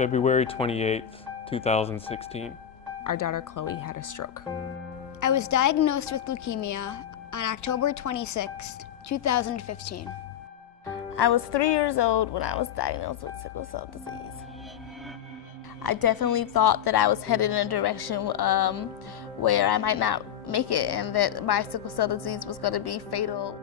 February 28th, 2016. Our daughter Chloe had a stroke. I was diagnosed with leukemia on October 26, 2015. I was 3 years old when I was diagnosed with sickle cell disease. I definitely thought that I was headed in a direction where I might not make it and that my sickle cell disease was going to be fatal.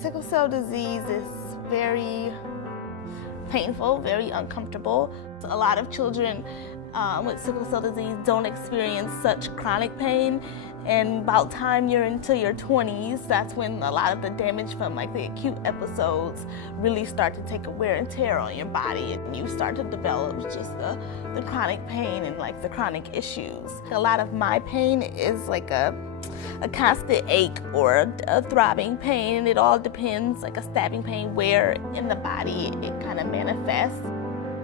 Sickle cell disease is very painful, very uncomfortable. A lot of children with sickle cell disease don't experience such chronic pain, and about time you're into your 20s, that's when a lot of the damage from like the acute episodes really start to take a wear and tear on your body, and you start to develop just the chronic pain and like the chronic issues. A lot of my pain is like a constant ache or a throbbing pain, and it all depends, like a stabbing pain, where in the body it kind of manifests.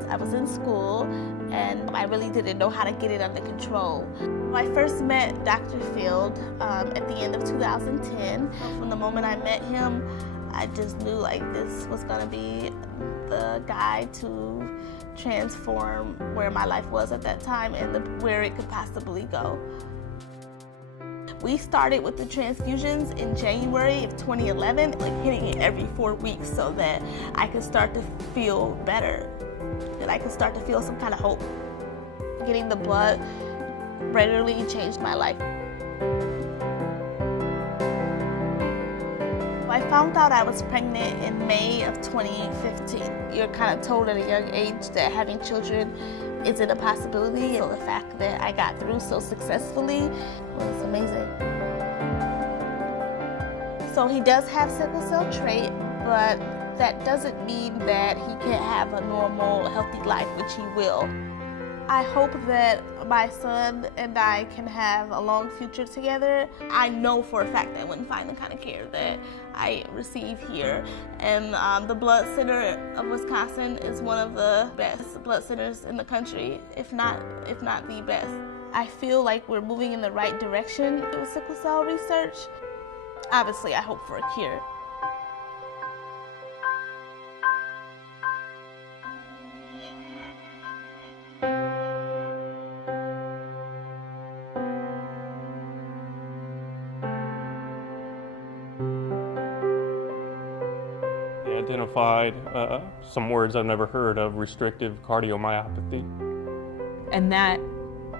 I was in school and I really didn't know how to get it under control. I first met Dr. Field at the end of 2010. From the moment I met him, I just knew like this was gonna be the guy to transform where my life was at that time and where it could possibly go. We started with the transfusions in January of 2011, like hitting it every 4 weeks so that I could start to feel better, that I could start to feel some kind of hope. Getting the blood regularly changed my life. I found out I was pregnant in May of 2015. You're kind of told at a young age that having children isn't a possibility. So the fact that I got through so successfully was amazing. So he does have sickle cell trait, but that doesn't mean that he can't have a normal, healthy life, which he will. I hope that my son and I can have a long future together. I know for a fact that I wouldn't find the kind of care that I receive here. And the Blood Center of Wisconsin is one of the best blood centers in the country, if not the best. I feel like we're moving in the right direction with sickle cell research. Obviously, I hope for a cure. They identified some words I've never heard of: restrictive cardiomyopathy. And that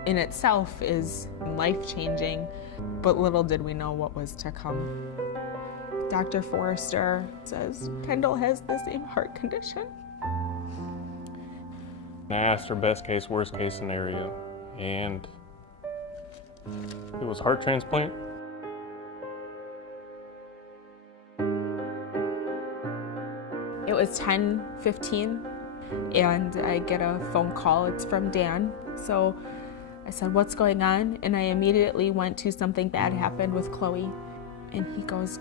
in itself is life-changing, but little did we know what was to come. Dr. Forrester says Kendall has the same heart condition. I asked her best case, worst case scenario, and it was heart transplant. It was 10:15 and I get a phone call. It's from Dan. So I said, "What's going on?" And I immediately went to something bad happened with Chloe. And he goes,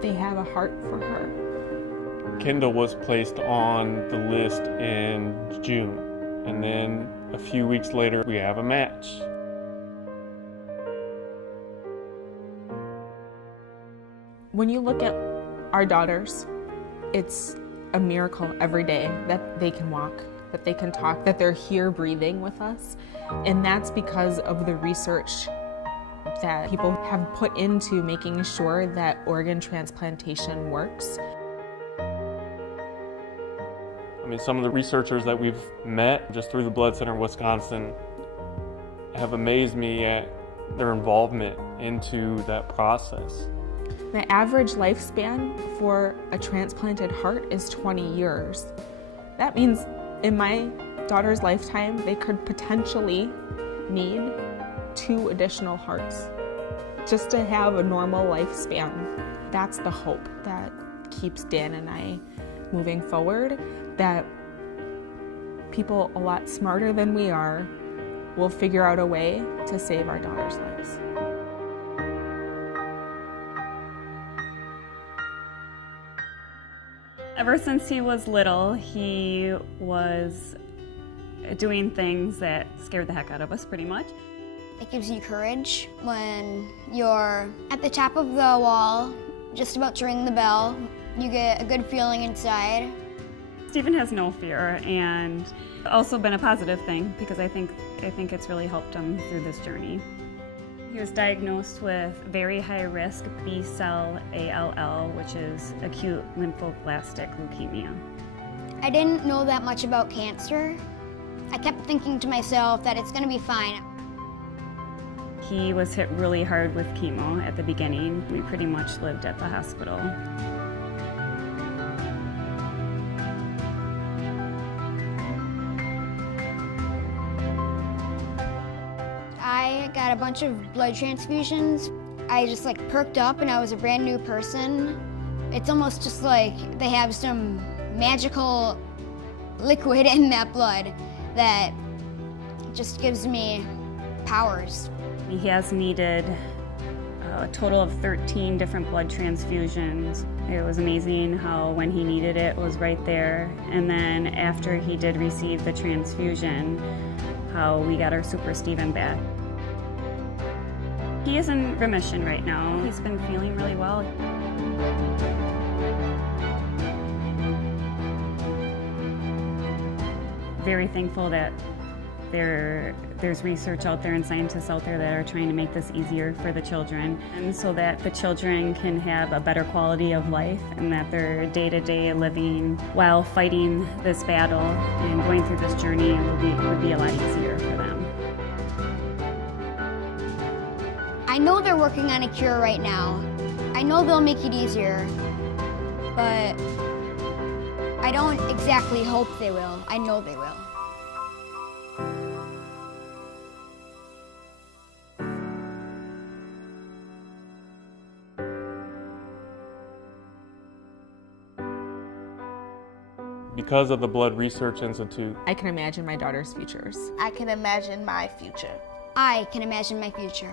"They have a heart for her." Kendall was placed on the list in June, and then a few weeks later we have a match. When you look at our daughters, it's a miracle every day that they can walk, that they can talk, that they're here breathing with us. And that's because of the research that people have put into making sure that organ transplantation works. I mean, some of the researchers that we've met just through the Blood Center of Wisconsin have amazed me at their involvement into that process. The average lifespan for a transplanted heart is 20 years. That means in my daughter's lifetime, they could potentially need 2 additional hearts just to have a normal lifespan. That's the hope that keeps Dan and I moving forward, that people a lot smarter than we are will figure out a way to save our daughters' lives. Ever since he was little, he was doing things that scared the heck out of us, pretty much. It gives you courage when you're at the top of the wall just about to ring the bell. You get a good feeling inside. Stephen has no fear, and also been a positive thing because I think it's really helped him through this journey. He was diagnosed with very high risk B-cell ALL, which is acute lymphoblastic leukemia. I didn't know that much about cancer. I kept thinking to myself that it's going to be fine. He was hit really hard with chemo at the beginning. We pretty much lived at the hospital. I got a bunch of blood transfusions. I just perked up and I was a brand new person. It's almost just like they have some magical liquid in that blood that just gives me powers. He has needed a total of 13 different blood transfusions. It was amazing how when he needed it was right there. And then after he did receive the transfusion, how we got our Super Stephen back. He is in remission right now. He's been feeling really well. Very thankful that there's research out there and scientists out there that are trying to make this easier for the children, and so that the children can have a better quality of life and that their day-to-day living while fighting this battle and going through this journey would be a lot easier for them. I know they're working on a cure right now. I know they'll make it easier, but I don't exactly hope they will. I know they will. Because of the Blood Research Institute, I can imagine my daughter's futures. I can imagine my future. I can imagine my future.